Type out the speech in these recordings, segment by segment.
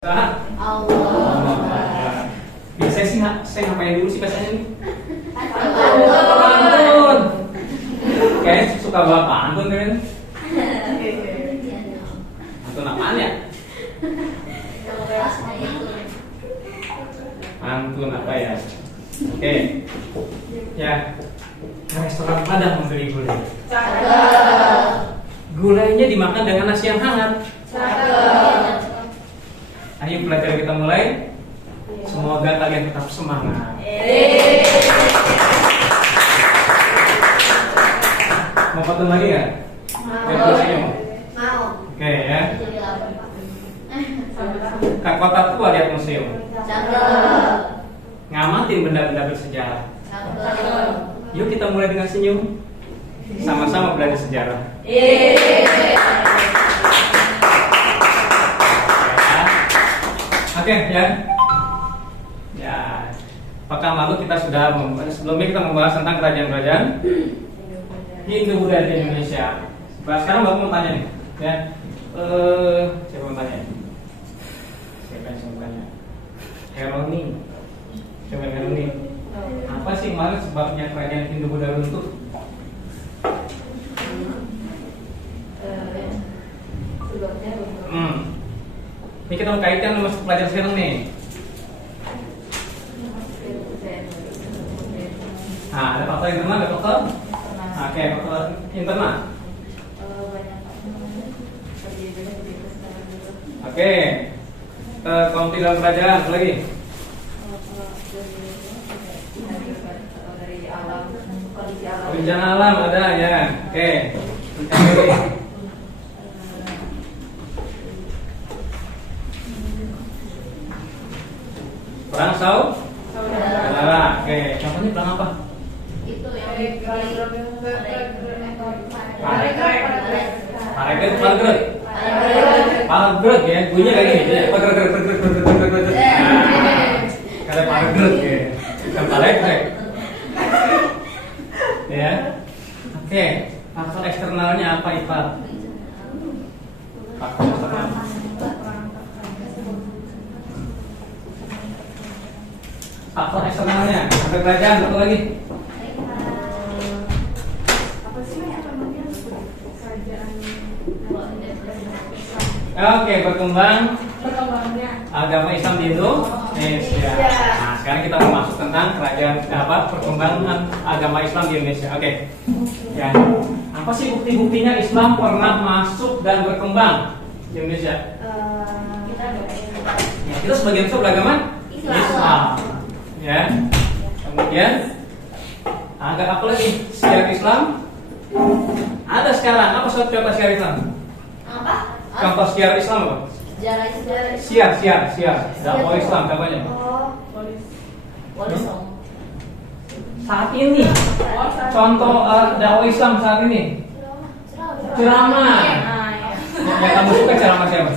Allah. Biasanya sih saya ngapain dulu sih biasanya nih? Pantun. Kayaknya suka bawa pantun kan? Pantun apaan ya? Pantun apa ya? Oke. Ya. Restoran Padang membeli gulai. Gulainya dimakan dengan nasi yang hangat. Ayo pelajar kita mulai. Semoga kalian tetap semangat. Mau pantun lagi ya? Mau. Oke ya. Kak kota tua lihat museum. Ngamatin benda-benda bersejarah. Yuk kita mulai dengan senyum. Sama-sama belajar sejarah. Oke ya. Ya. Pekan lalu kita sudah sebelumnya kita membahas tentang kerajaan-kerajaan Hindu Buddha di Indonesia. Sekarang bapak mau tanya nih, ya. Siapa mau tanya? Siapa yang mau tanya? Heroni. Coba Heroni. Apa sih kemarin sebabnya kerajaan Hindu Buddha runtuh? Ini kita mau kaitkan sama pelajar sekarang nih. Nah, ada faktor internal, ada faktor. Oke, faktor internal. Oke, konflik dalam kerajaan, apa lagi? Bencana alam ada ya. Oke. Perang saudara. Oke, contohnya perang apa? Itu yang Paragraf ya, bunyinya kayak gini. Paragraf kata paragraf ya. Bukan paragraf. Ya. Oke, faktor eksternalnya apa Iqbal? Faktor eksternal. Faktor eksternalnya, ada kerajaan, satu lagi. Oke, berkembangnya agama Islam di Indonesia. Nah, sekarang kita mau masuk tentang kerajaan perkembangan agama Islam di Indonesia. Oke. Ya. Apa sih bukti-buktinya Islam pernah masuk dan berkembang di Indonesia? Ya, kita sebagian besar beragama Islam. Ya. Kemudian agak apa lagi? Syiar Islam ada sekarang. Apa contoh syiar Islam? Apa? Contoh syiar Islam apa? Syiar. Dakwah Islam namanya. Saat ini contoh dakwah Islam saat ini. Ceramah. Yang kamu suka ceramah siapa?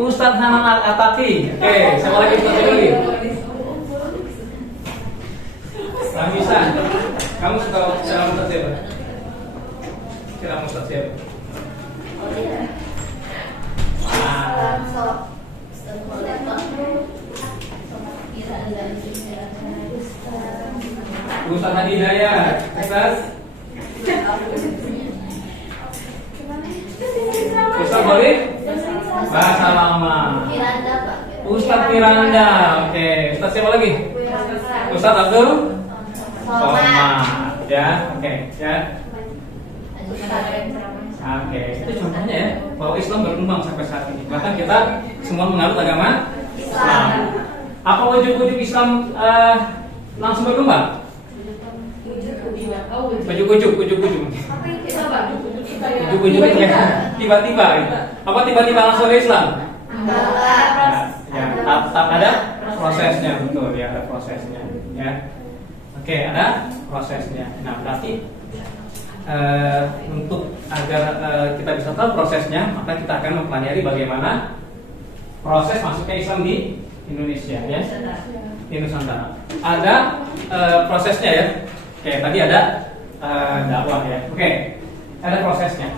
Ustadz Hanan Al-Ataki. Oke, siapa lagi Ustadz lagi? Kamu bisa. Kamu suka ceramah Ustadz siapa? Ceramah Ustadz siapa? Ustadz Hadi Hidayat. Ustadz Boleh? Bahasa lama. Ustadz Firanda. Oke, Ustadz siapa lagi? Ustadz Abdul Somad. Ya, oke, ya. Oke, itu contohnya ya bahwa Islam berkembang sampai saat ini. Bahkan kita semua menganut agama Islam. Apa wujud-wujud Islam langsung berkembang? Wujud-wujud itu ya tiba-tiba. Apa tiba-tiba langsung ke Islam? Ya, tetap ada prosesnya, betul ya, ada prosesnya. Ya, oke, ada prosesnya. Nah, berarti untuk agar kita bisa tahu prosesnya, maka kita akan mempelajari bagaimana proses masuknya Islam di Indonesia, ya, di Nusantara. Ada prosesnya ya. Oke, tadi ada dakwah ya. Oke, ada prosesnya.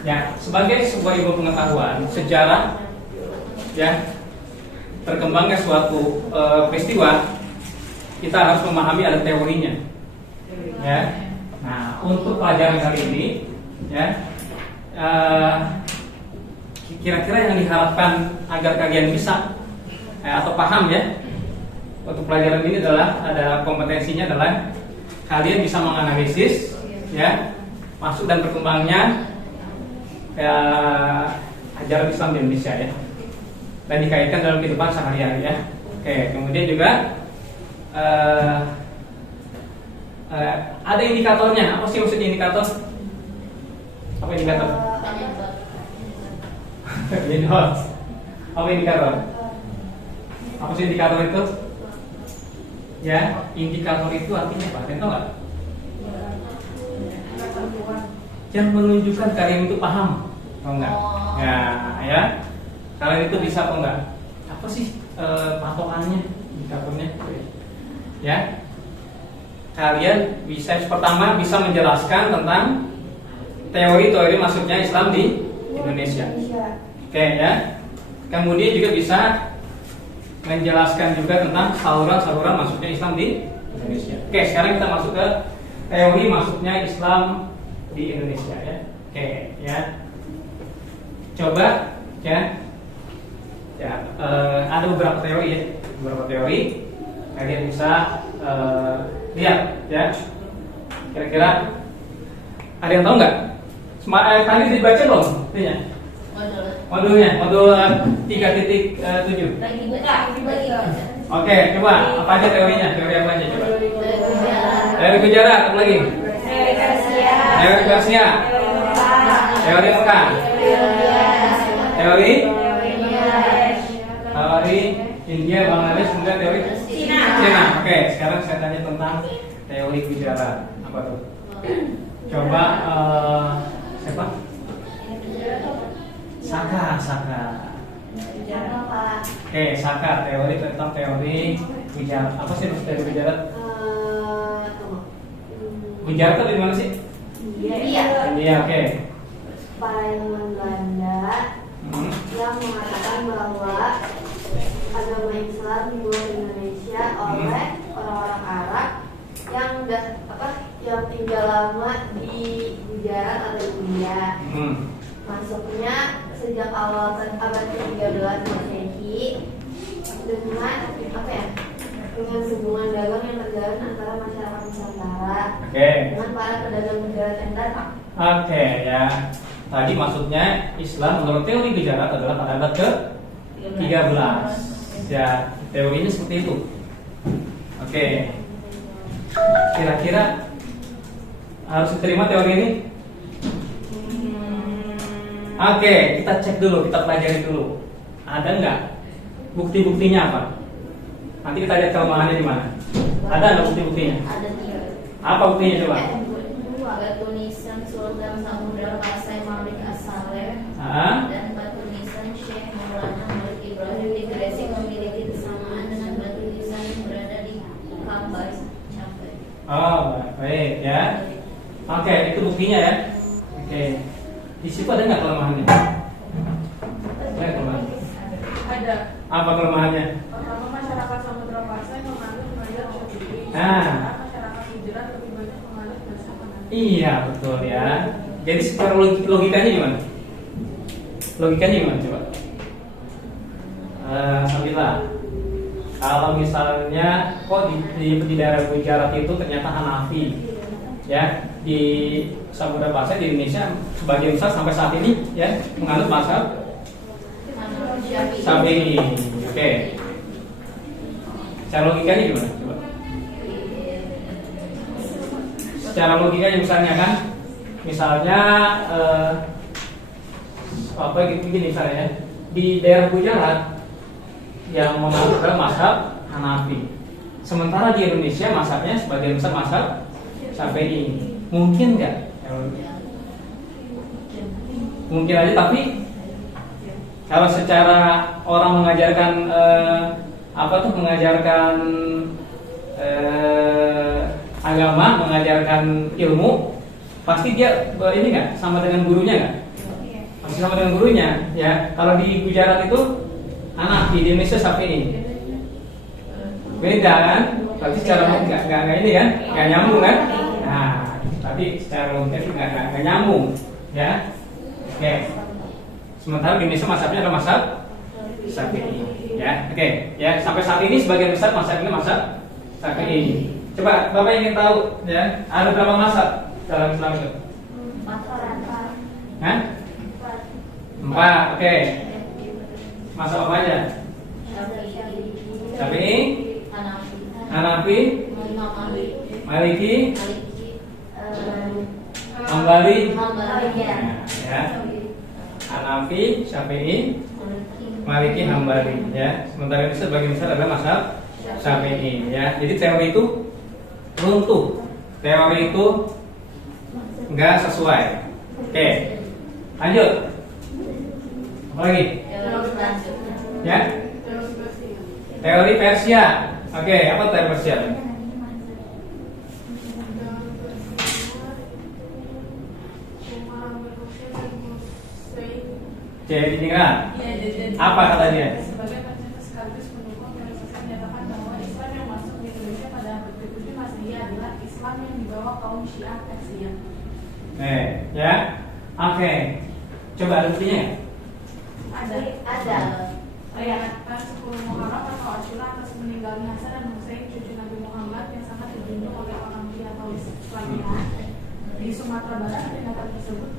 Ya, sebagai sebuah ilmu pengetahuan sejarah, ya, berkembangnya suatu peristiwa, kita harus memahami ada teorinya. Ya. Nah, untuk pelajaran kali ini, ya, kira-kira yang diharapkan agar kalian bisa atau paham, ya, untuk pelajaran ini adalah ada kompetensinya adalah kalian bisa menganalisis, ya, masuk dan berkembangnya ajaran Islam di Indonesia, ya, dan dikaitkan dalam kehidupan sehari-hari, ya. Oke, kemudian juga ada indikatornya. Apa sih maksudnya indikator? Apa indikator? Apa indikator? Apa sih indikator itu? Ya, indikator itu artinya apa? Kalian tahu nggak? Yang menunjukkan kalian itu paham, tahu nggak? Ya, ya. Kalian itu bisa apa enggak? Apa sih patokannya, indikatornya? Ya, kalian bisa pertama bisa menjelaskan tentang teori-teori masuknya Islam di Indonesia. Oke, ya. Kemudian juga bisa menjelaskan juga tentang saluran-saluran masuknya Islam di Indonesia. Oke, sekarang kita masuk ke teori masuknya Islam di Indonesia, ya. Oke, ya. Coba, ya. Ya, ada beberapa teori, ya. Beberapa teori kalian bisa lihat, ya. Kira-kira ada yang tahu nggak? Tadi dibaca belum? Intinya? Modulnya, modul 3.7. Lagi buka. Oke, coba apa aja teorinya? Teori apa aja coba? Teori Gujarat, apa lagi? Teori Persia. Teori Mekah. Teori India, Bangladesh, kemudian teori Cina. Oke, sekarang saya tanya tentang teori Gujarat. Apa tuh? Coba siapa? Saka. Oke, Saka, teori tentang teori Gujarat. Apa sih maksud teori Gujarat? Gujarat itu di mana sih? India, oke. Para ilmuwan Belanda yang mengatakan bahwa agama Islam dibawa ke Indonesia oleh orang-orang Arab yang tinggal lama di Gujarat atau India. Masuknya sejak awal abad ke-13 Masehi dengan dengan hubungan dagang yang terjalin antara masyarakat Nusantara dengan para pedagang Gujarat yang datang. Oke, ya. Tadi maksudnya Islam menurut teori Gujarat adalah pada abad ke-13. Ya, teorinya seperti itu. Oke. Kira-kira harus diterima teori ini? Oke, kita cek dulu, kita pelajari dulu. Ada nggak bukti-buktinya apa? Nanti kita lihat kelemahannya di mana. Ada nggak bukti-buktinya? Ada 3. Apa buktinya coba? Batu nisan Sultan Samudra Pasai Malik As-Saleh dan batu nisan Syekh Maulana Malik Ibrahim di Gresik memiliki kesamaan dengan batu nisan yang berada di Ka'bah Capek. Oh, baik ya. Oke, itu buktinya ya. Oke. Di situ ada nggak kelemahannya? Ada kelemahan. Ada. Apa kelemahannya? Pertama, masyarakat Samudra Pasai menganut mazhab Syafi'i. Nah. Masyarakat Gujarat lebih banyak menganut mazhab Hanafi. Iya, betul ya. Jadi secara logikanya gimana? Logikanya gimana coba? Sambillah. Kalau misalnya kok di daerah Gujarat itu ternyata Hanafi, ya, di Samudra Pasai di Indonesia sebagian besar sampai saat ini ya menganut mazhab Syafi'i. Oke. Secara logikanya gimana? Coba. Secara logikanya misalnya apa gitu misalnya di daerah Gujarat yang menganut mazhab Hanafi, sementara di Indonesia mazhabnya sebagian besar mazhab Syafi'i. Mungkin nggak? Mungkin aja, tapi kalau secara orang mengajarkan mengajarkan agama, mengajarkan ilmu, pasti dia ini nggak sama dengan gurunya nggak? masih sama dengan gurunya, ya. Kalau di Gujarat itu Hanafi, di Indonesia Syafi'i. Beda kan? Tapi secara nggak ini kan, nggak nyambung kan? Nah, tapi secara logika itu nggak nyambung, ya. Oke. Sementara di Indonesia mazhabnya adalah mazhab Syafi'i, ya. Oke, ya. Sampai saat ini sebagian besar mazhab ini mazhab Syafi'i. Coba Bapak ingin tahu, ya, ada berapa mazhab dalam Islam itu? 4. Hah? 4, oke. Mazhab apa aja? Syafi'i, Hanafi, Maliki, Hambali, ya. Hanafi, Syafi'i, Maliki, Hambali, ya. Sementara itu sebagian besar adalah mazhab Syafi'i, ya. Jadi teori itu runtuh, teori itu nggak sesuai. Oke, lanjut. Apa lagi? Ya, teori Persia. Oke, apa teori Persia? Jadi dengar. Apa katanya? Sebagai pencetus sekaligus pendukung Indonesia menyatakan bahwa Islam yang masuk di Indonesia pada abad ke-7 Masehi adalah Islam yang dibawa kaum Syiah Persia. Ya. Oke. Coba ada buktinya. Ada. Perayaan 10 Muharram atau Asyura atas meninggalnya Hasan dan Husain cucu Nabi Muhammad yang sangat dijunjung oleh orang atau Islamiyah. Di Sumatera Barat tindakan tersebut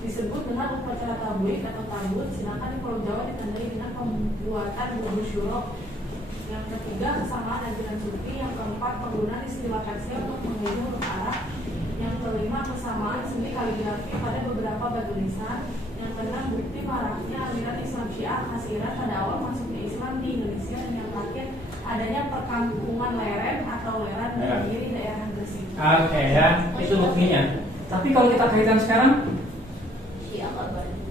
disebut dengan upacara tablik atau tabut, sedangkan di Pulau Jawa ditandai dengan pembuatan bumbu syurok. Yang ketiga, kesamaan ajaran sufi. Yang keempat, penggunaan istilah Persia untuk menuju huruf Arab. Yang kelima, kesamaan seni kaligrafi pada beberapa batu nisan. Yang keenam, bukti maraknya aliran Islam Syiah khasirat pada awal masuknya Islam di Indonesia. Dan yang terakhir, adanya perkampungan lereng atau leran di diri daerah Gresik. Oke, ya, itu buktinya. Tapi kalau kita kaitkan sekarang,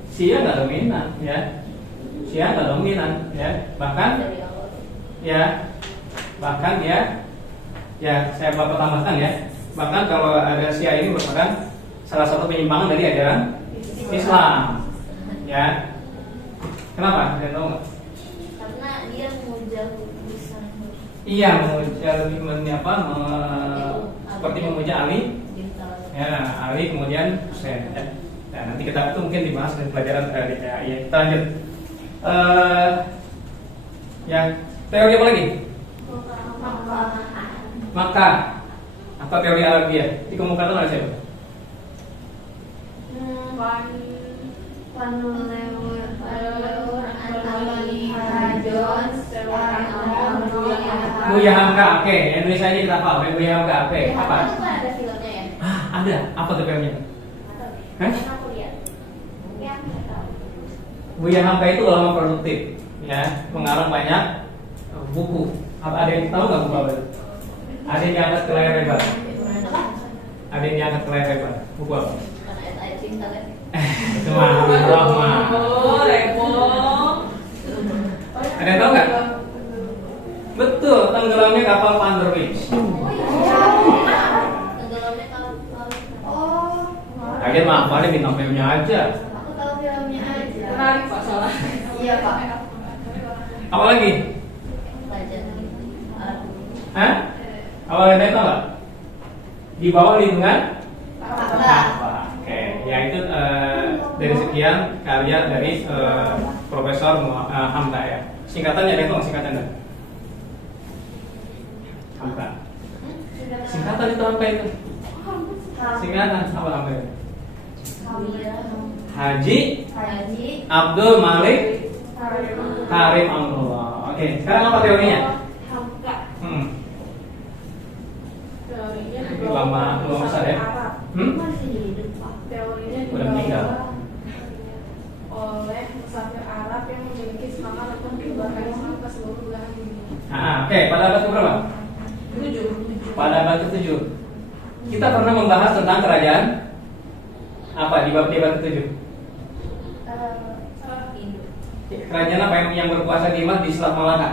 Syiah nggak dominan, ya. Syiah nggak dominan, ya. Bahkan saya bapak tambahkan, ya. Bahkan kalau ada Syiah ini merupakan salah satu penyimpangan dari ajaran Islam, ya. Kenapa? Kalian tahu nggak? Karena dia memuja lisan. Iya, seperti memuja Ali, ya, Ali kemudian Husain, ya. Nah, nanti kita itu mungkin dibahas di pelajaran ya, kita lanjut. Ya, teori apa lagi? Makkah. Apa teori Arabia? Dikemukakan oleh siapa? Buya Hamka, oke. Indonesia ini kita apa? Buya Hamka, oke. Apa? Ada filmnya ya? Ada. Apa tuh filmnya? Hah? Buya Hamka itu ulama produktif, ya, mengarang banyak buku. Ada yang tahu nggak buku apa itu? Ada yang diangkat ke layar lebar. Ada yang diangkat ke layar lebar. Buku apa? Karena ayat cinta kan? Itu mah Rahman. Ada yang tahu nggak? Betul, tenggelamnya kapal Panderwich. Tenggelamnya kalau Kalian mah paling bintang filmnya aja. Aku tahu filmnya aja. Menarik Pak salah. Iya Pak. Apa lagi? pelajaran Hah? Awalnya itu nggak? Di bawah lindungan Apa? Oke, ya itu dari sekian karya dari Profesor Hamka, ya. Singkatannya ada nggak singkatannya? Hamka. Singkatan itu apa itu? Singkatan apa Hamka itu? Haji Abdul Malik Karim Amrullah. Oke, sekarang apa teorinya? Hamka. Teorinya Ulama besar ya? Teorinya Udah meninggal. oleh musafir Arab yang memiliki semangat untuk menyebarkan Islam ke seluruh belahan dunia. Oke, pada abad keberapa? 7. Pada abad ke-7. Kita pernah membahas tentang kerajaan apa di abad ke-7? Kerajaan apa yang berkuasa di Selat Malaka?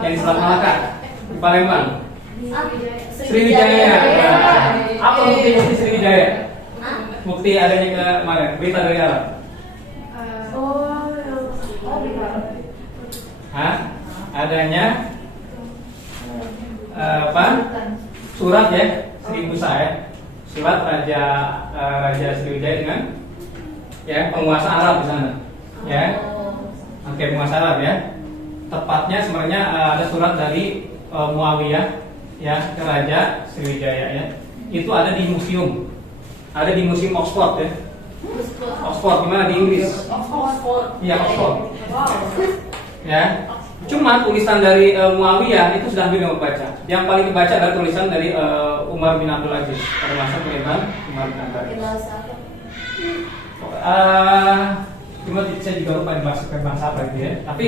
Yang di Selat Malaka di Palembang. Sriwijaya. Apa bukti Sriwijaya? bukti adanya kemarin berita dari Arab? Hah? Adanya apa? Surat ya, Sri Musa ya. Surat Raja Sriwijaya dengan ya penguasa Arab di sana. Ya. Oke, penguasa Arab ya. Tepatnya sebenarnya ada surat dari Muawiyah ya ke Raja Sriwijaya ya. Itu ada di museum. Ada di museum Oxford ya. Oxford gimana di Inggris? Oxford. Iya, Oxford. Wow. Ya. Cuma tulisan dari Muawiyah itu sudah hampir nggak baca. Yang paling dibaca adalah tulisan dari Umar bin Abdul Aziz pada masa pemerintahan Umar bin Abdul Aziz. Cuma saya juga lupa bahasa apa itu ya. Tapi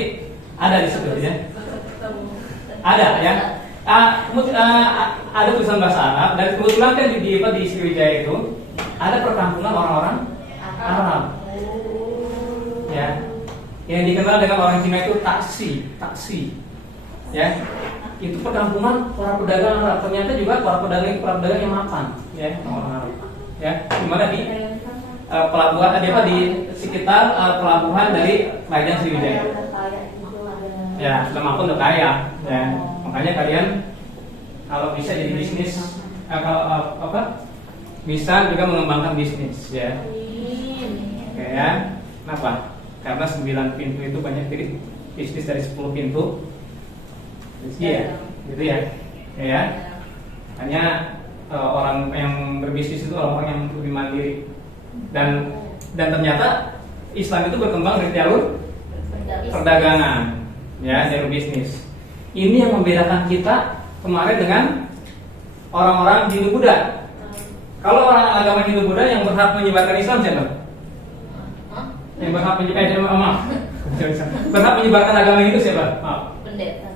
ada di situ ya. Ada ya. Ada tulisan bahasa Arab dan kebetulan kan di Sriwijaya itu ada perkampungan orang-orang Arab. Ya. Yang dikenal dengan orang Cina itu taksi. Ya. Itu perkampungan para pedagang Arab. Ternyata juga para pedagang yang mapan, ya, orang Arab. Ya, di mana di pelabuhan di sekitar pelabuhan dari Kerajaan Sriwijaya. Ya, sudah mampu udah kaya. Ya. Makanya kalian kalau bisa jadi bisnis bisa juga mengembangkan bisnis ya. Oke ya. Kenapa? Karena 9 pintu itu banyak bisnis dari 10 pintu. Iya, gitu ya. Ya. Hanya orang yang berbisnis itu orang yang lebih mandiri. Dan ternyata Islam itu berkembang dari jalur perdagangan, ya, jalur bisnis. Ini yang membedakan kita kemarin dengan orang-orang Hindu Buddha. Kalau orang agama Hindu Buddha yang berhak menyebarkan Islam siapa? Yang berhak berhak menyebarkan agama Hindu siapa? Pendeta.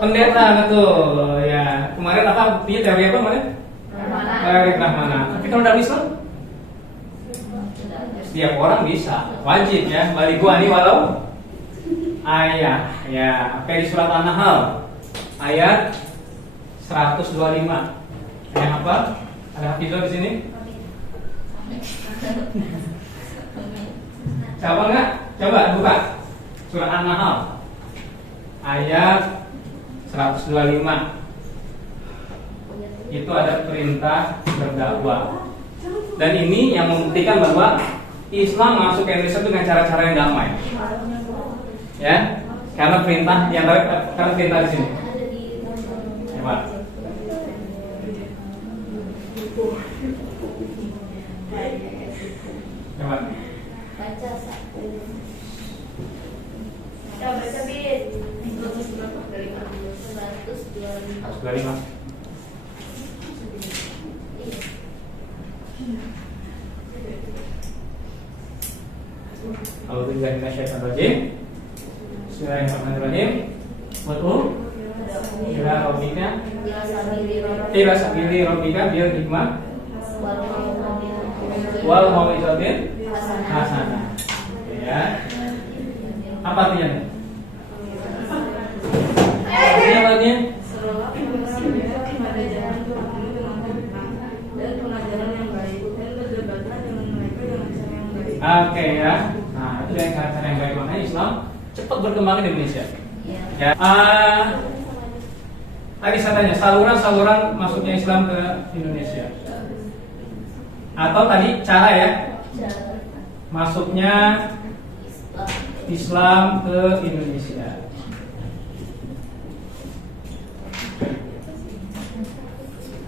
Pendeta, betul. Ya, kemarin apa buktinya teori apa kemarin? Teori Brahmana. Tapi kalau dalam Islam setiap orang bisa, wajib ya. Baligu ani walau ayat ya. Kayak di surat An-Nahl ayat 125. Ayat apa? Ada hafizah di sini? Coba enggak? Coba buka surat An-Nahl ayat 125. Itu ada perintah berdakwah. Dan ini yang membuktikan bahwa Islam masuk ke Indonesia dengan cara-cara yang damai. Ya, karena perintah karena perintah di sini. Coba. Coba. Baca Bin. 125. Alhamdulillah minasyaitonir rajim. Bismillahirrahmanirrahim. Betul. Ila rabbika ila sabili rabbika bil hikmah wal mau'izatil hasanah. Ya. Apa artinya? Artinya apa artinya? Oke ya. Nah, itu yang cara-cara yang baik, makanya Islam cepat berkembang di Indonesia. Ya. Tadi saya tanya saluran masuknya Islam ke Indonesia. Atau tadi cara ya masuknya Islam ke Indonesia.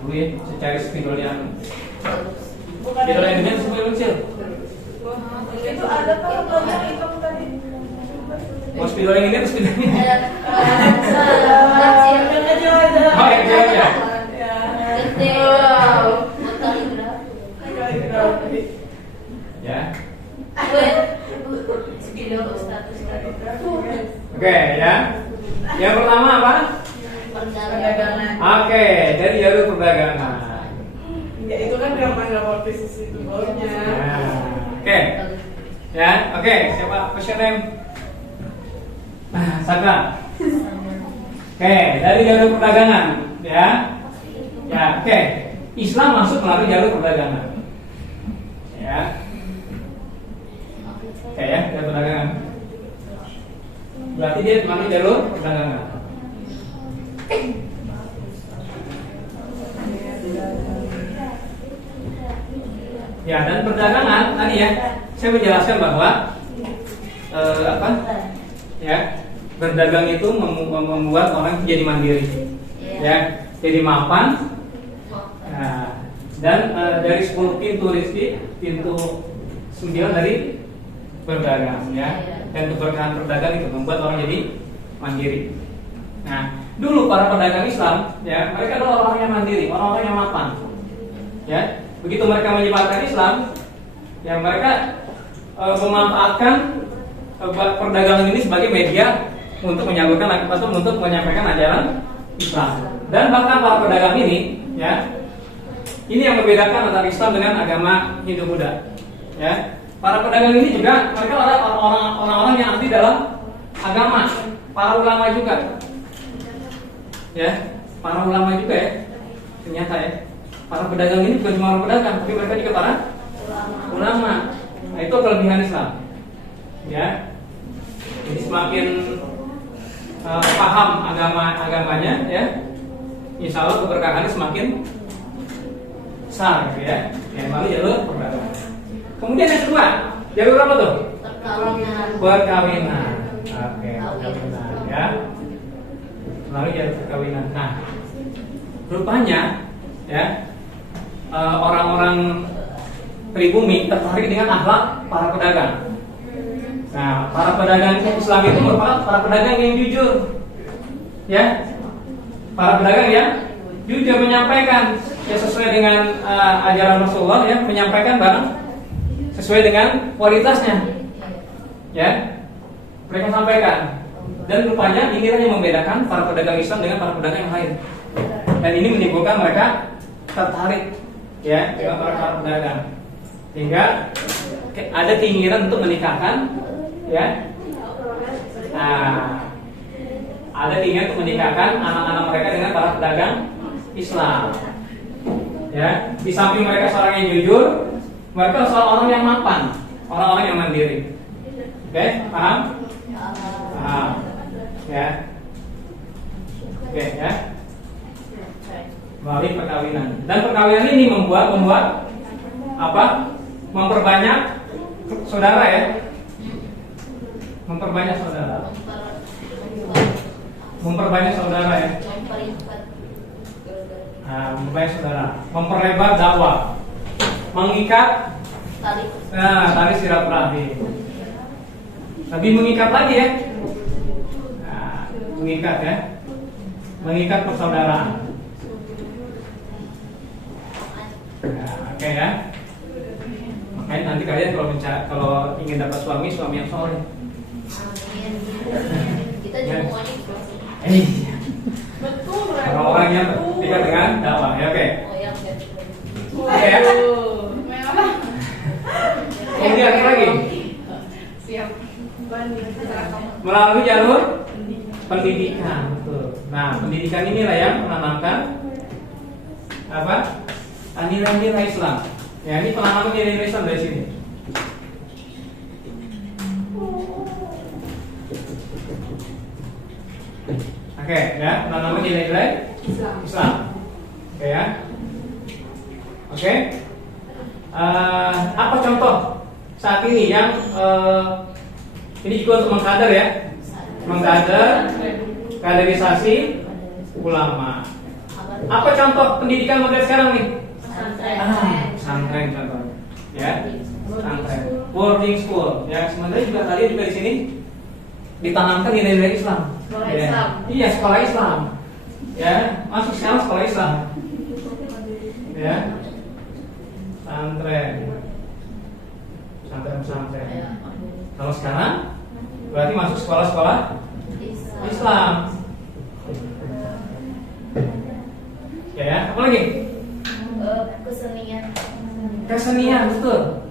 Dulu ya, saya cari spidol yang ini spidol kecil. Itu ada kalau yang hitam tadi. Mau spidol yang ini atau spidol ini? Oh, yang kecil ya. Ya. Oke ya. Yang pertama apa? Perdagangan. Oke, dari jalur perdagangan. Ya itu kan gambar bisnis itu baunya. Oke. Ya, oke. Siapa question name? Saka. Oke, dari jalur perdagangan, ya. Ya, oke. Islam masuk melalui jalur perdagangan. Ya. Oke ya, dia perdagangan. Berarti dia masuk jalur perdagangan. Ya, dan perdagangan tadi ya, saya menjelaskan bahwa ya, berdagang itu membuat orang jadi mandiri, ya, jadi mapan. Nah, dan dari 10 pintu rezeki, pintu 9 dari berdagang, ya. Dan keberkahan berdagang itu membuat orang jadi mandiri. Nah, dulu para pedagang Islam, ya, mereka adalah orang yang mandiri, orang-orang yang mapan, ya. Begitu mereka menyebarkan Islam, ya mereka memanfaatkan perdagangan ini sebagai media untuk menyalurkan atau untuk menyampaikan ajaran Islam. Dan bahkan para pedagang ini, ya, ini yang membedakan antara Islam dengan agama Hindu-Buddha. Ya, para pedagang ini juga mereka orang-orang yang ahli dalam agama, para ulama juga. Ya, para ulama juga ya. Ternyata ya, para pedagang ini bukan cuma orang pedagang, tapi mereka juga para ulama. Nah, itu kelebihan Islam. Ya, jadi semakin paham agamanya, ya, insya Allah keberkahannya semakin besar, gitu ya. Yang lalu jalur perdagangan. Kemudian yang kedua, jalur apa tuh? Perkawinan. Oke, perkawinan, ya. Lalu jalur perkawinan. Nah, rupanya, ya, orang-orang pribumi tertarik dengan akhlak para pedagang. Nah, para pedagang Islam itu merupakan para pedagang yang jujur, ya, para pedagang yang jujur menyampaikan ya sesuai dengan ajaran Rasulullah, ya, menyampaikan barang sesuai dengan kualitasnya, ya, mereka sampaikan. Dan rupanya inilah yang membedakan para pedagang Islam dengan para pedagang yang lain. Dan ini menimbulkan mereka tertarik, ya, dengan para pedagang, hingga ada keinginan untuk menikahkan, ya, ada keinginan untuk menikahkan anak-anak mereka dengan para pedagang Islam. Ya, di samping mereka seorang yang jujur, mereka seorang yang mapan, orang-orang yang mandiri. Oke, paham? Paham. Ya. Oke, ya. Melalui perkawinan. Dan perkawinan ini membuat apa? Memperbanyak saudara, ya. Memperbanyak saudara. Memperbanyak saudara, ya. Memperbanyak saudara. Memperlebar dakwah. Mengikat tali silaturahmi. Lebih mengikat lagi, ya. Mengikat, ya. Mengikat persaudaraan. Oke, ya. Makanya nanti kalian kalau ingin dapat suami yang soleh. Kita juga mau Betul, orang-orang yang dekat dengan dakwah, ya, oke. Oh ya, oke. Oke, ya. Main apa? Kemudian lagi Siap. melalui jalur pendidikan. Betul. Nah, pendidikan inilah yang menanamkan apa? Nilai-nilai Islam. Ya, ini penanaman nilai-nilai Islam dari sini. Oke, ya, penanaman nilai-nilai Islam. Oke, ya. Oke. Apa contoh saat ini yang ini juga untuk mengkader, ya, mengkader kaderisasi ulama. Apa contoh pendidikan model sekarang nih? Pesantren contohnya, ya, pesantren, boarding school, ya. Sebenarnya juga kalian juga di sini ditanamkan nilai-nilai Islam. Sekolah Ya. Islam. Iya, sekolah Islam, ya, masuk sekarang sekolah Islam, ya, pesantren. Kalau sekarang berarti masuk sekolah-sekolah Islam. Ya, apa lagi? Kesenian, betul.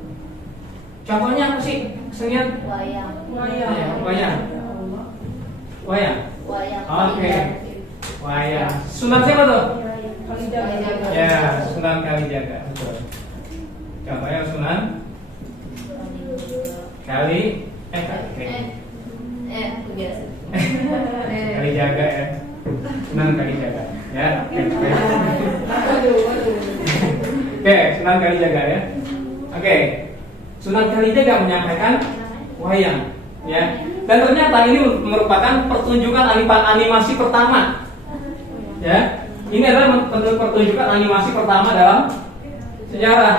Contohnya apa sih kesenian? Wayang. Oke. Wayang. Sunan siapa tuh? Ya, Sunan Kalijaga, betul. Contohnya Sunan Kali biasa. Kalijaga ya. Sunan Kalijaga ya. Oke, Sunan Kalijaga ya. Oke. Sunan Kalijaga menyampaikan wayang ya. Dan ternyata ini merupakan pertunjukan animasi pertama. Ya. Ini adalah pertunjukan animasi pertama dalam sejarah.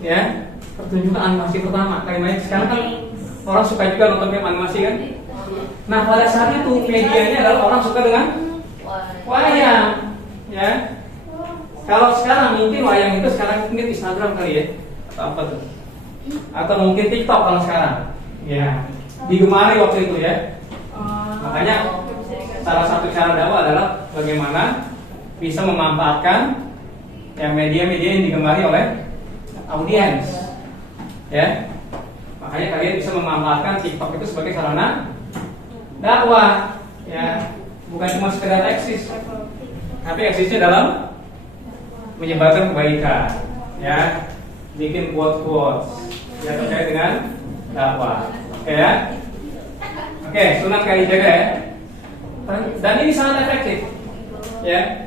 Ya. Pertunjukan animasi pertama. Kayak sekarang kan orang suka juga nonton film animasi kan? Nah, pada saat itu medianya adalah orang suka dengan wayang, ya. Kalau sekarang mungkin wayang itu sekarang mungkin Instagram kali ya, atau apa tuh? Atau mungkin TikTok kalau sekarang, ya. Digemari waktu itu ya. Makanya salah satu cara dakwah adalah bagaimana bisa memanfaatkan ya media-media yang digemari oleh audiens, ya. Makanya kalian bisa memanfaatkan TikTok itu sebagai sarana dakwah, ya, bukan cuma sekedar eksis, tapi eksisnya dalam menyebarkan kebaikan, ya, bikin quote-quote yang terkait dengan dakwah, oke ya, oke, Sunan Kalijaga ya, dan ini sangat efektif, ya,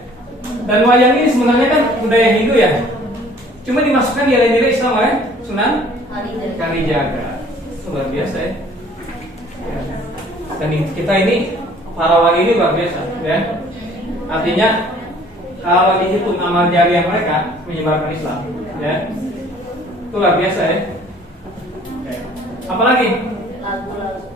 dan wayang ini sebenarnya kan budaya Hindu ya, cuma dimasukkan nilai-nilai Islam oleh Sunan Kalijaga, luar biasa ya. Dan kita ini para wali ini luar biasa, ya. Artinya kalau dihitung amal jariah mereka menyebarkan Islam, ya, itu luar biasa ya. Apalagi Lagu-lagu